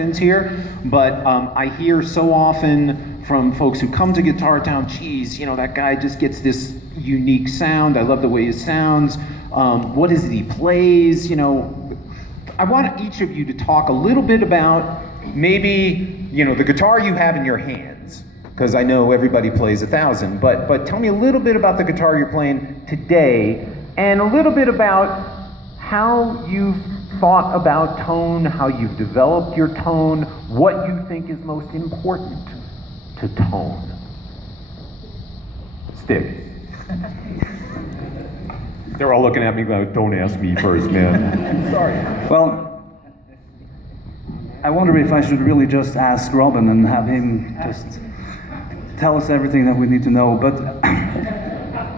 projections here, but I hear so often from folks who come to Guitar Town, geez, that guy just gets this unique sound. I love the way he sounds. What is it he plays? I want each of you to talk a little bit about maybe, the guitar you have in your hands, because I know everybody plays 1,000, but tell me a little bit about the guitar you're playing today, and a little bit about how you've thought about tone, how you've developed your tone, what you think is most important to tone. Stick. They're all looking at me like, don't ask me first, man. Sorry. Well, I wonder if I should really just ask Robin and have him just tell us everything that we need to know. But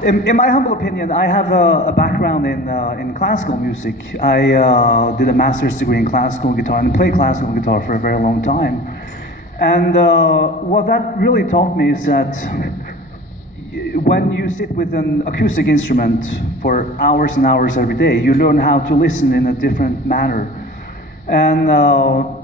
in my humble opinion, I have a background in classical music. I did a master's degree in classical guitar and played classical guitar for a very long time. And what that really taught me is that when you sit with an acoustic instrument for hours and hours every day, you learn how to listen in a different manner. And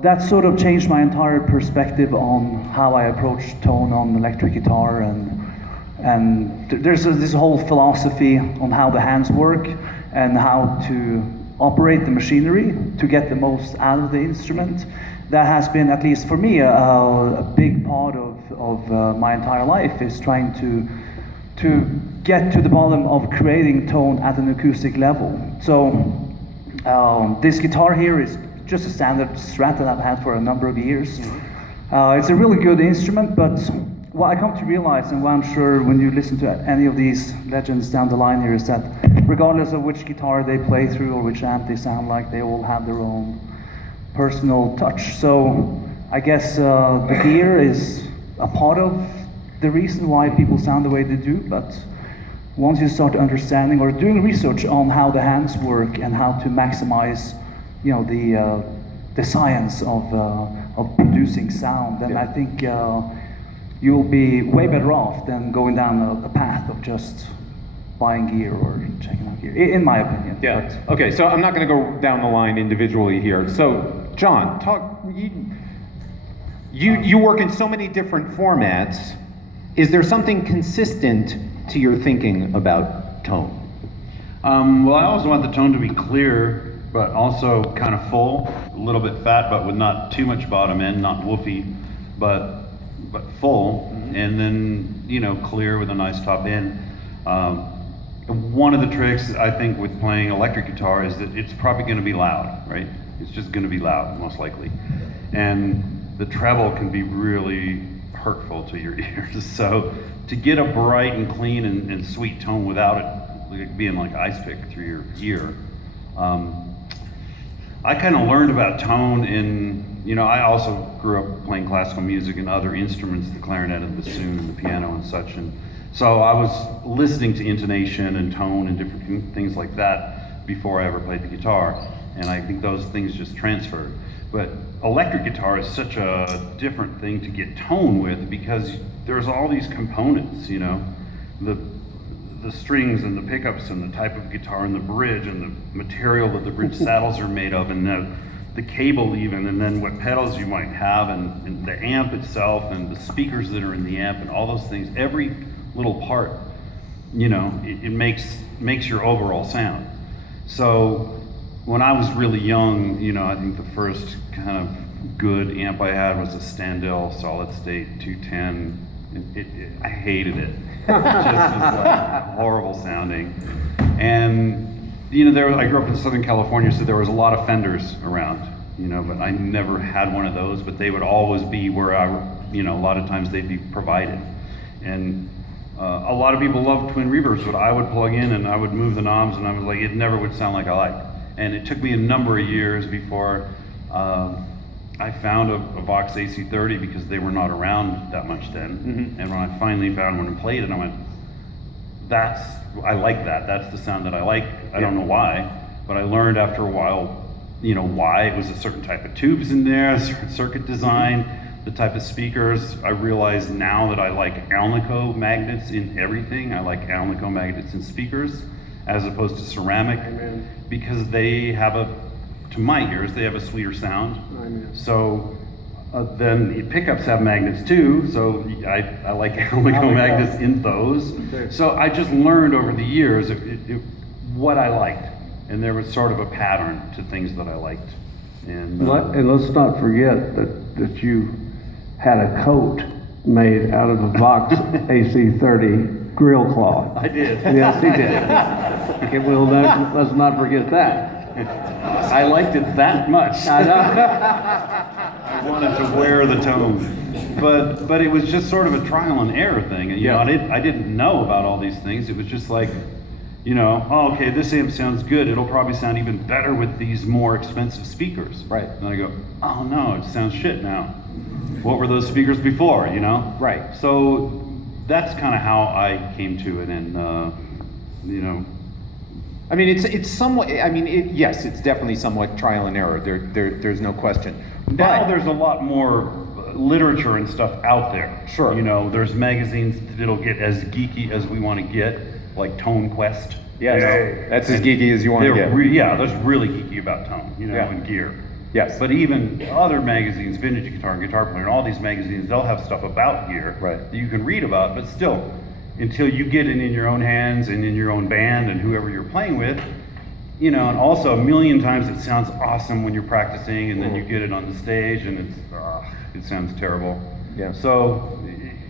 that sort of changed my entire perspective on how I approach tone on electric guitar, and there's this whole philosophy on how the hands work and how to operate the machinery to get the most out of the instrument. That has been, at least for me, a big part of my entire life, is trying to get to the bottom of creating tone at an acoustic level. So this guitar here is just a standard Strat that I've had for a number of years. It's a really good instrument, but what I come to realize, and what I'm sure when you listen to any of these legends down the line here, is that regardless of which guitar they play through or which amp they sound like, they all have their own personal touch. So I guess the gear is a part of the reason why people sound the way they do, but once you start understanding or doing research on how the hands work and how to maximize, the science of producing sound, then I think you'll be way better off than going down a path of just buying gear or checking out gear, in my opinion. Yeah. But, okay, so I'm not going to go down the line individually here. So, John, you work in so many different formats. Is there something consistent to your thinking about tone? Well, I always want the tone to be clear, but also kind of full, a little bit fat, but with not too much bottom end, not woofy, but full, and then clear with a nice top end. One of the tricks I think with playing electric guitar is that it's probably going to be loud, right? It's just going to be loud, most likely, and the treble can be really hurtful to your ears. So to get a bright and clean and sweet tone without it being like ice pick through your ear, I kind of learned about tone in, I also grew up playing classical music and other instruments, the clarinet and bassoon and the piano and such, and so I was listening to intonation and tone and different things like that before I ever played the guitar, and I think those things just transferred. But electric guitar is such a different thing to get tone with, because there's all these components, the strings and the pickups and the type of guitar and the bridge and the material that the bridge saddles are made of, and the cable even, and then what pedals you might have, and the amp itself and the speakers that are in the amp and all those things. Every little part, it makes your overall sound. So when I was really young, I think the first kind of good amp I had was a Standell Solid State 210. I hated it. It just was like horrible sounding. And I grew up in Southern California, so there was a lot of Fenders around, but I never had one of those, but they would always be where a lot of times they'd be provided. And a lot of people love twin reverbs, but I would plug in and I would move the knobs, and I was like, it never would sound like I liked. And it took me a number of years before I found a Vox AC30, because they were not around that much then. Mm-hmm. And when I finally found one and played it, I went, I like that. That's the sound that I like. I don't know why, but I learned after a while, why. It was a certain type of tubes in there, a certain circuit design, the type of speakers. I realize now that I like Alnico magnets in everything. I like Alnico magnets in speakers, as opposed to ceramic. Amen. Because they have to my ears, they have a sweeter sound. Amen. So Then pickups have magnets too, so I like Alico magnets in those. So I just learned over the years what I liked, and there was sort of a pattern to things that I liked. And let's not forget that you had a coat made out of a Vox AC30 grill cloth. I did. Yes, he did. Let's not forget that. I liked it that much. I know. I wanted to wear the tone, but it was just sort of a trial and error thing. And, you know, I didn't know about all these things. It was just like, you know, oh, okay, this amp sounds good. It'll probably sound even better with these more expensive speakers. Right. And I go, oh no, it sounds shit now. What were those speakers before, you know? Right. So that's kind of how I came to it, and you know. I mean, it's somewhat. I mean, yes, it's definitely somewhat trial and error. There's no question. Now But there's a lot more literature and stuff out there. Sure. You know, there's magazines that'll get as geeky as we want to get, like Tone Quest. yes, You know? that's as geeky as you want to They're get. yeah, there's really geeky about tone, you know, Yeah. and gear. Yes. But even other magazines, Vintage Guitar and Guitar Player, and all these magazines, they'll have stuff about gear Right. that you can read about, but still, until you get it in your own hands and in your own band and whoever you're playing with, you know, and also a million times it sounds awesome when you're practicing, and then you get it on the stage and it sounds terrible. Yeah. So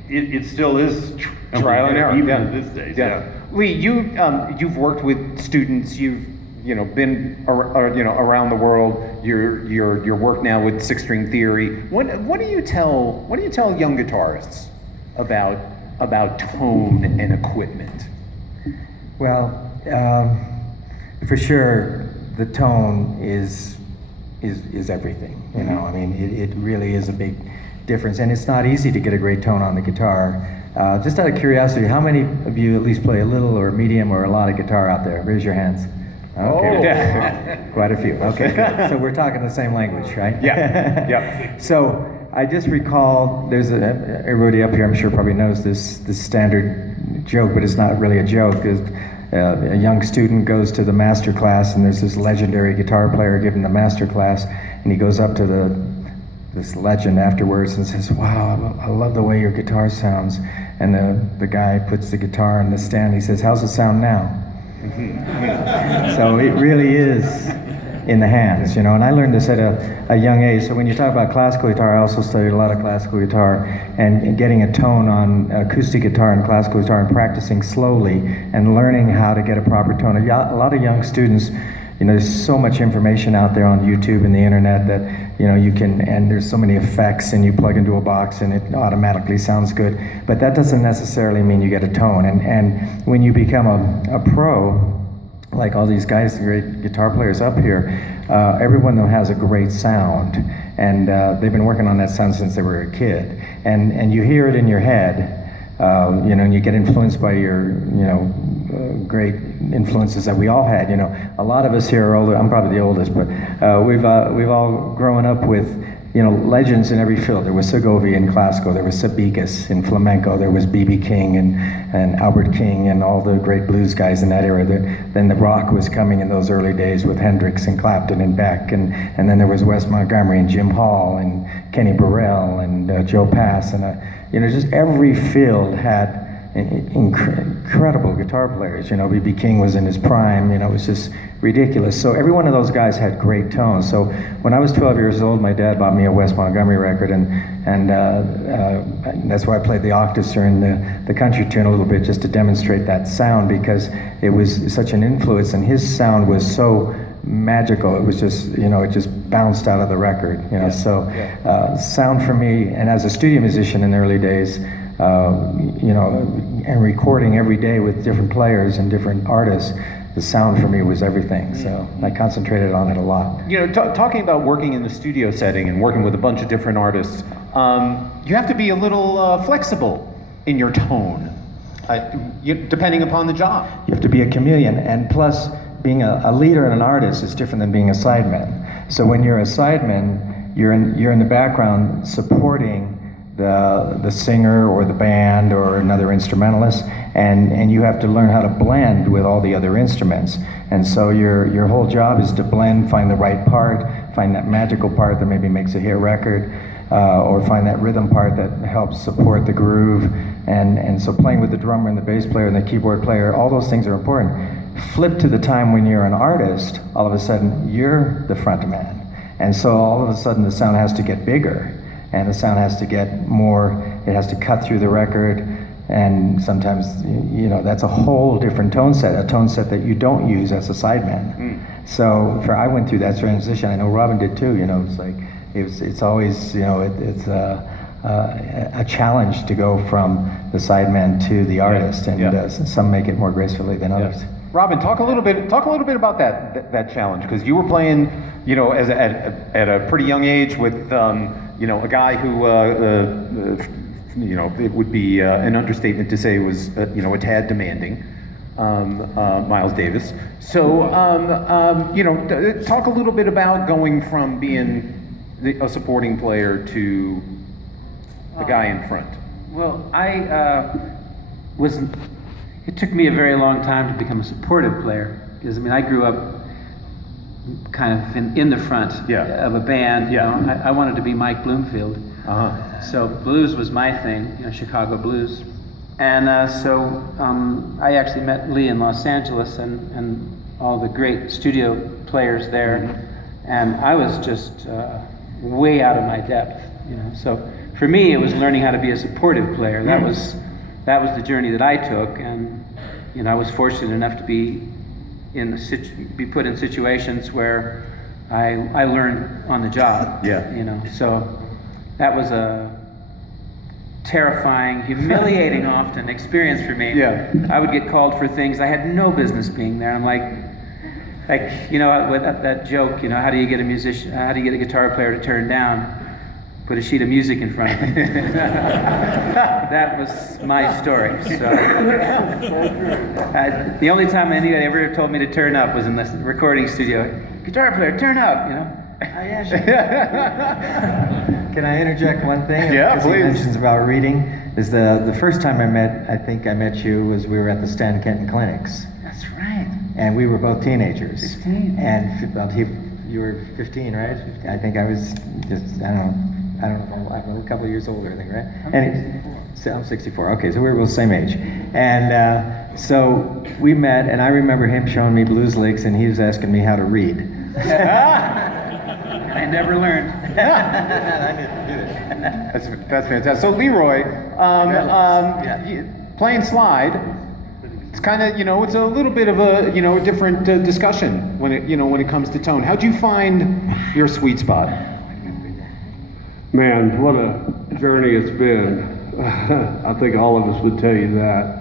it still is Trial and error. even Yeah. in this days. Yeah. Lee, you've worked with students. You've been around the world. Your work now with Six String Theory. What do you tell young guitarists about tone and equipment? Well, for sure, the tone is everything. You know, I mean, it really is a big difference, and it's not easy to get a great tone on the guitar. Just out of curiosity, how many of you at least play a little or a medium or a lot of guitar out there? Raise your hands. Okay, quite a few. Okay, good. So we're talking the same language, right? Yeah, yeah. So I just recall everybody up here, I'm sure, probably knows this standard joke, but it's not really a joke. A young student goes to the master class, and there's this legendary guitar player giving the master class, and he goes up to this legend afterwards and says, "Wow, I love the way your guitar sounds." And the guy puts the guitar in the stand. He says, "How's it sound now?" So it really is in the hands, you know. And I learned this at a young age. So when you talk about classical guitar, I also studied a lot of classical guitar, and getting a tone on acoustic guitar and classical guitar, and practicing slowly and learning how to get a proper tone. A lot of young students, you know, there's so much information out there on YouTube and the internet that, you know, you can, and there's so many effects, and you plug into a box and it automatically sounds good. But that doesn't necessarily mean you get a tone. And when you become a pro, like all these guys, great guitar players up here, everyone though has a great sound, and they've been working on that sound since they were a kid. And you hear it in your head, you know, and you get influenced by your, you know, great influences that we all had. You know, a lot of us here are older. I'm probably the oldest, but we've all grown up with, you know, legends in every field. There was Segovia in classical, there was Sabicas in flamenco, there was B.B. King and Albert King and all the great blues guys in that era. Then the rock was coming in those early days with Hendrix and Clapton and Beck, and then there was Wes Montgomery and Jim Hall and Kenny Burrell and Joe Pass, and you know, just every field had incredible guitar players. You know, B.B. King was in his prime. You know, it was just ridiculous. So every one of those guys had great tones. So when I was 12 years old, my dad bought me a Wes Montgomery record, and that's why I played the octaves during the country tune a little bit, just to demonstrate that sound, because it was such an influence, and his sound was so magical. It was just, you know, it just bounced out of the record. You know, sound for me, and as a studio musician in the early days, you know, and recording every day with different players and different artists, the sound for me was everything. So I concentrated on it a lot. You know, talking about working in the studio setting and working with a bunch of different artists, you have to be a little flexible in your tone, depending upon the job. You have to be a chameleon, and plus, being a leader and an artist is different than being a sideman. So when you're a sideman, you're in the background supporting the singer or the band or another instrumentalist, and you have to learn how to blend with all the other instruments. And so your whole job is to blend, find the right part, find that magical part that maybe makes a hit record. or find that rhythm part that helps support the groove. And so playing with the drummer and the bass player and the keyboard player, all those things are important. Flip to the time when you're an artist, all of a sudden you're the front man. And so all of a sudden the sound has to get bigger, and the sound has to get more, it has to cut through the record, and sometimes, that's a whole different tone set, a tone set that you don't use as a sideman. So I went through that transition. I know Robin did too, it's like, it's always, it's a challenge to go from the sideman to the artist, and some make it more gracefully than others. Robin, talk a little bit about that challenge, because you were playing, at a pretty young age with, a guy who, it would be an understatement to say was, a tad demanding, Miles Davis. So, talk a little bit about going from being a supporting player to the guy in front. Well, it took me a very long time to become a supportive player, because I grew up kind of in the front of a band. I wanted to be Mike Bloomfield. So blues was my thing, Chicago blues. And I actually met Lee in Los Angeles and all the great studio players there. And I was just way out of my depth, So for me, it was learning how to be a supportive player. That was the journey that I took, and I was fortunate enough to be put in situations where I learned on the job. So that was a terrifying, humiliating often experience for me. I would get called for things I had no business being there. I'm like with that joke, how do you get a guitar player to turn down? Put a sheet of music in front of me. That was my story. So, the only time anybody ever told me to turn up was in the recording studio. Guitar player, turn up, Yeah, sure. Can I interject one thing? Yeah, Because he please. mentions about reading. Is the first time I think I met you was we were at the Stan Kenton Clinics. That's right. And we were both teenagers. 15. And you were 15, right? I think I was just, I don't know, I'm a couple of years older, I think, right? I'm 64. Okay, so we were both the same age. And so we met, and I remember him showing me blues licks, and he was asking me how to read. I never learned. That's fantastic. So Leroy, playing slide, it's kind of, it's a little bit of a, different discussion when it comes to tone. How'd you find your sweet spot? Man, what a journey it's been. I think all of us would tell you that.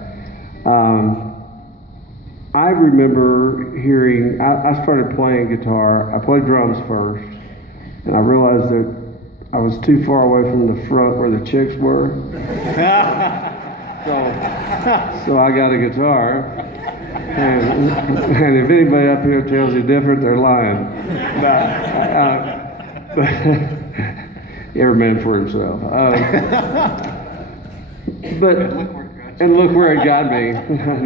I remember hearing, I started playing guitar. I played drums first, and I realized that I was too far away from the front where the chicks were. So I got a guitar. And if anybody up here tells you different, they're lying. Every man for himself. And look where it got me.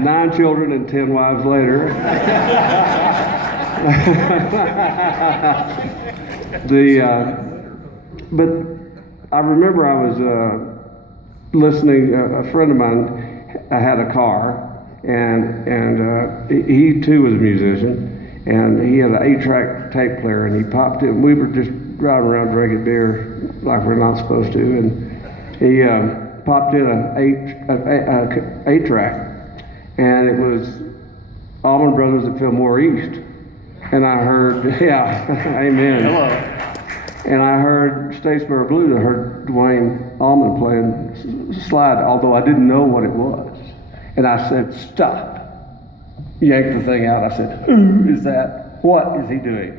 9 children and 10 wives later. But I remember I was listening. A friend of mine had a car, and he too was a musician, and he had an 8-track tape player, and he popped it. And we were just driving around drinking beer like we're not supposed to, and he popped in an 8-track, and it was Allman Brothers at Fillmore East, and I heard, amen. Hello. And I heard Statesboro Blues. I heard Dwayne Allman playing slide, although I didn't know what it was. And I said, stop. Yanked the thing out. I said, who is that? What is he doing?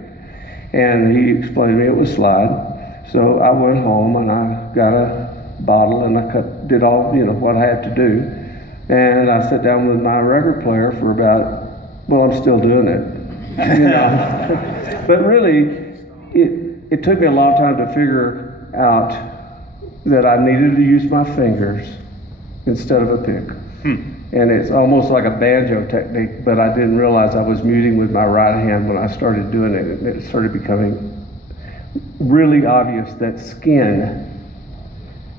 And he explained to me it was slide. So I went home and I got a bottle and I did all, what I had to do. And I sat down with my record player for I'm still doing it. But really, it took me a long time to figure out that I needed to use my fingers instead of a pick. And it's almost like a banjo technique, but I didn't realize I was muting with my right hand when I started doing it. And it started becoming really obvious that skin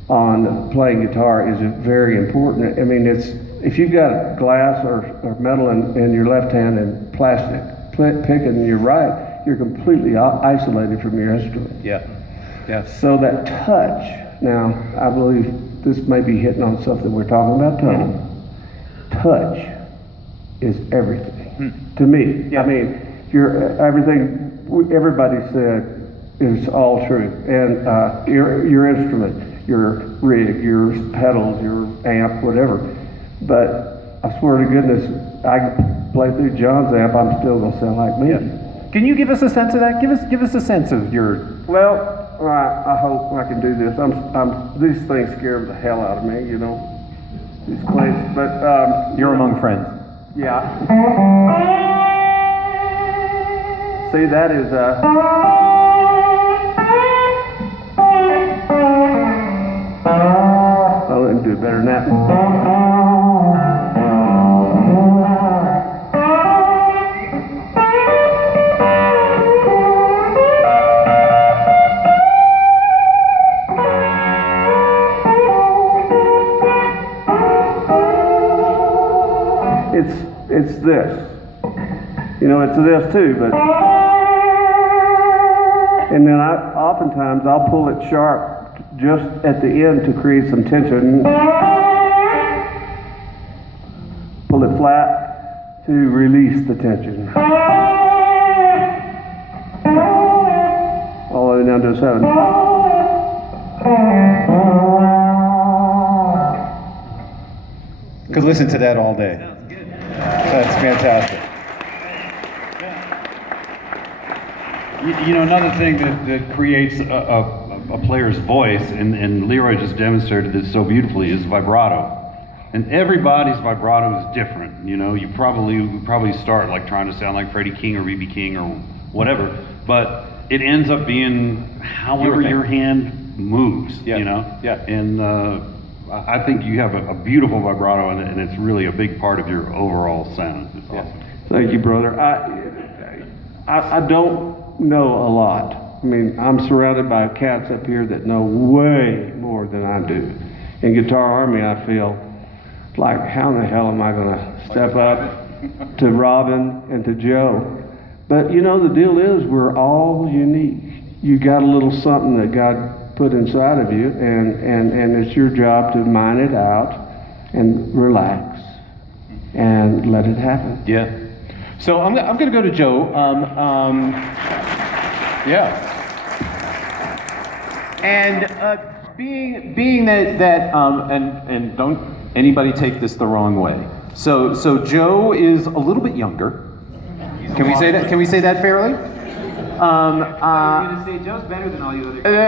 on playing guitar is very important. I mean, it's if you've got glass or metal in your left hand and plastic picking in your right, you're completely isolated from your instrument. Yeah. Yeah. So that touch, now I believe this may be hitting on something we're talking about tone. Touch is everything to me. Yeah. I mean, everything everybody said is all true, and your instrument, your rig, your pedals, your amp, whatever. But I swear to goodness, I can play through John's amp, I'm still gonna sound like me. Yeah. Can you give us a sense of that? Give us a sense of your. Well, I hope I can do this. These things scare the hell out of me, you know, these claims. But You're among friends. yeah. See, that is oh, let me do it better than that. It's this. You know, it's this too, but and then oftentimes I'll pull it sharp just at the end to create some tension. Pull it flat to release the tension. All the way down to a 7. Could listen to that all day. That's fantastic. You know, another thing that creates a player's voice, and Leroy just demonstrated this so beautifully, is vibrato. And everybody's vibrato is different. You know, you probably start like trying to sound like Freddie King or B.B. King or whatever, but it ends up being however your hand moves. Yeah. You know. Yeah. And I think you have a beautiful vibrato, and it's really a big part of your overall sound. It's awesome. Thank you, brother. I don't know a lot. I mean, I'm surrounded by cats up here that know way more than I do. In Guitar Army, I feel like, how in the hell am I going to step up to Robin and to Joe? But you know, the deal is we're all unique. You got a little something that God put inside of you, and it's your job to mine it out and relax and let it happen. Yeah. So I'm going to go to Joe. Yeah. And being that and don't anybody take this the wrong way. So Joe is a little bit younger. Can we say that? Can we say that fairly? I'm going to say Joe's better than all you other guys.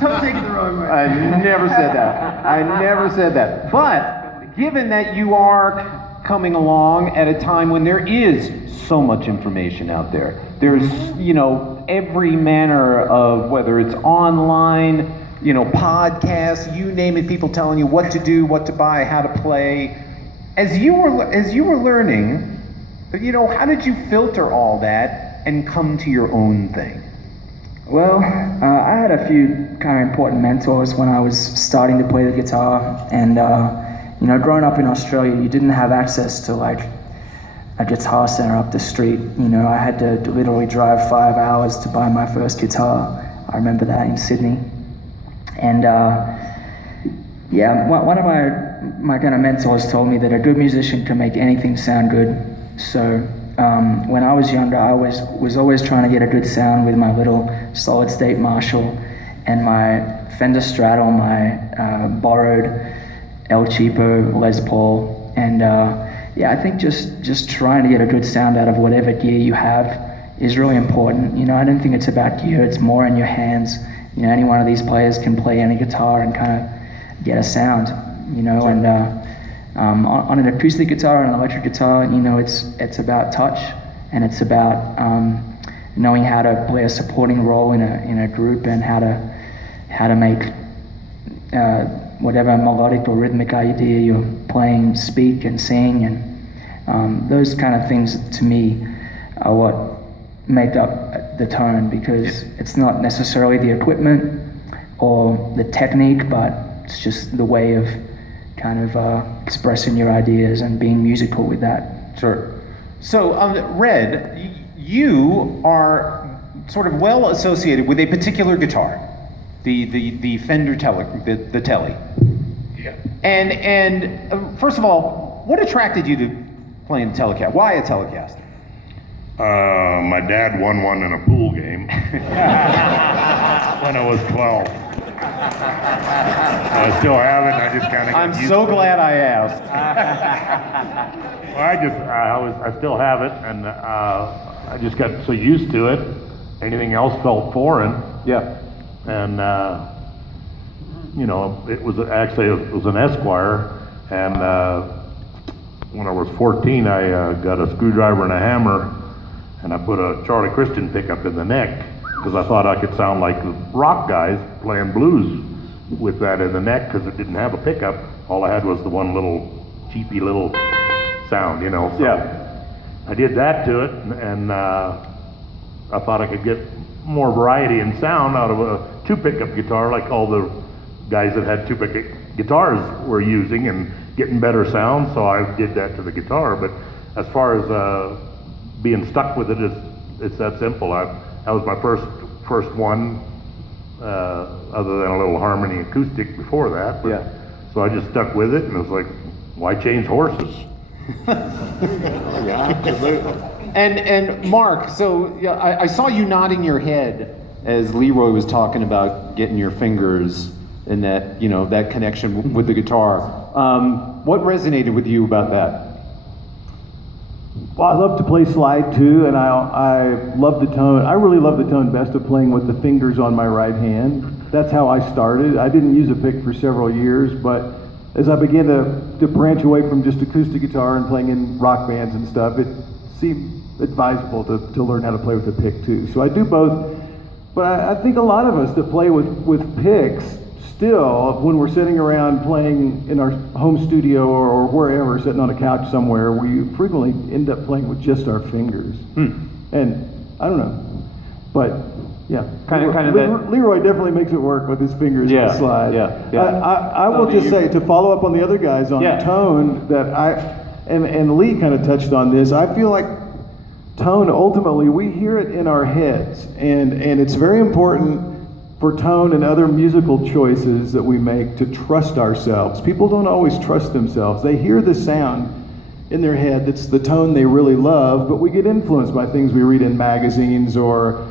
Don't take it the wrong way. I never said that. I never said that. But given that you are coming along at a time when there is so much information out there, there's, you know, every manner of, whether it's online, you know, podcasts, you name it, people telling you what to do, what to buy, how to play. As you were learning, you know, how did you filter all that and come to your own thing? Well, I had a few kind of important mentors when I was starting to play the guitar, and you know, growing up in Australia, you didn't have access to like a guitar center up the street. You know, I had to literally drive 5 hours to buy my first guitar. I remember that in Sydney, and yeah, one of my kind of mentors told me that a good musician can make anything sound good. So when I was younger, I was always trying to get a good sound with my little solid state Marshall and my Fender Strato, my borrowed El Cheapo Les Paul, and yeah, I think just trying to get a good sound out of whatever gear you have is really important. You know, I don't think it's about gear; it's more in your hands. You know, any one of these players can play any guitar and kind of get a sound. You know, and on an acoustic guitar and an electric guitar, you know, it's about touch, and it's about knowing how to play a supporting role in a group, and how to make whatever melodic or rhythmic idea you're playing speak and sing, and those kind of things to me are what make up the tone, because it's not necessarily the equipment or the technique, but it's just the way of kind of expressing your ideas and being musical with that. Sure. So, Red, you are sort of well associated with a particular guitar, the Fender Tele, the Tele. Yeah. And first of all, what attracted you to playing a Telecaster? Why a Telecaster? My dad won one in a pool game when I was 12. I still have it. I just kind of. I'm so glad I asked. Well, I still have it, and I just got so used to it. Anything else felt foreign, Yeah. and it was an Esquire, and when I was 14, I got a screwdriver and a hammer, and I put a Charlie Christian pickup in the neck because I thought I could sound like the rock guys playing blues with that in the neck, because it didn't have a pickup. All I had was the one little cheapy little sound, So Yeah. I did that to it, and I thought I could get more variety in sound out of a two pickup guitar, like all the guys that had two pickup guitars were using, and getting better sound. So I did that to the guitar. But as far as being stuck with it, it's that simple. That was my first one, other than a little harmony acoustic before that. But, Yeah. So I just stuck with it, and it was like, why change horses? And Mark, so yeah, I saw you nodding your head as Leroy was talking about getting your fingers in that, that connection with the guitar. What resonated with you about that? Well, I love to play slide too, and I love the tone. I really love the tone best of playing with the fingers on my right hand. That's how I started. I didn't use a pick for several years, but as I began to branch away from just acoustic guitar and playing in rock bands and stuff, it seemed advisable to learn how to play with a pick too. So I do both, but I think a lot of us that play with picks still, when we're sitting around playing in our home studio or wherever, sitting on a couch somewhere, we frequently end up playing with just our fingers. And I don't know, but yeah, Kind of that. Leroy definitely makes it work with his fingers on the slide. Yeah. I will just say, to follow up on the other guys on tone, that and Lee kind of touched on this, I feel like tone, ultimately, we hear it in our heads, and it's very important for tone and other musical choices that we make to trust ourselves. People don't always trust themselves. They hear the sound in their head that's the tone they really love, but we get influenced by things we read in magazines, or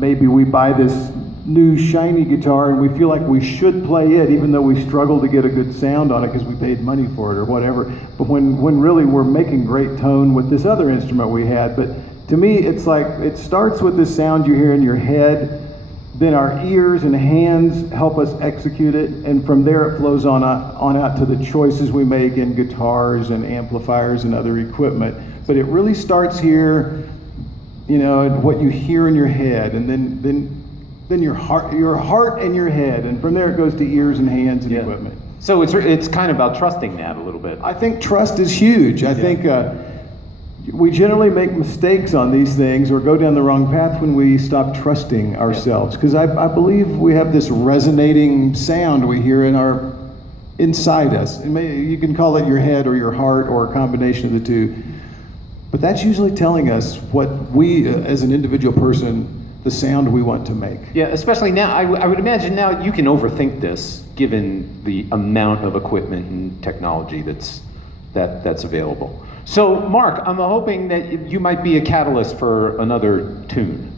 maybe we buy this new shiny guitar and we feel like we should play it even though we struggle to get a good sound on it because we paid money for it or whatever. But when really we're making great tone with this other instrument we had. But to me, it's like it starts with this sound you hear in your head, then our ears and hands help us execute it, and from there it flows on out to the choices we make in guitars and amplifiers and other equipment. But it really starts here, what you hear in your head, and then your heart and your head, and from there it goes to ears and hands and equipment. So it's kind of about trusting that a little bit. I think trust is huge. I think we generally make mistakes on these things or go down the wrong path when we stop trusting ourselves. Because I believe we have this resonating sound we hear inside us. And you can call it your head or your heart or a combination of the two. But that's usually telling us what we, as an individual person, the sound we want to make. Yeah, especially now. I would imagine now you can overthink this, given the amount of equipment and technology that's available. So, Mark, I'm hoping that you might be a catalyst for another tune.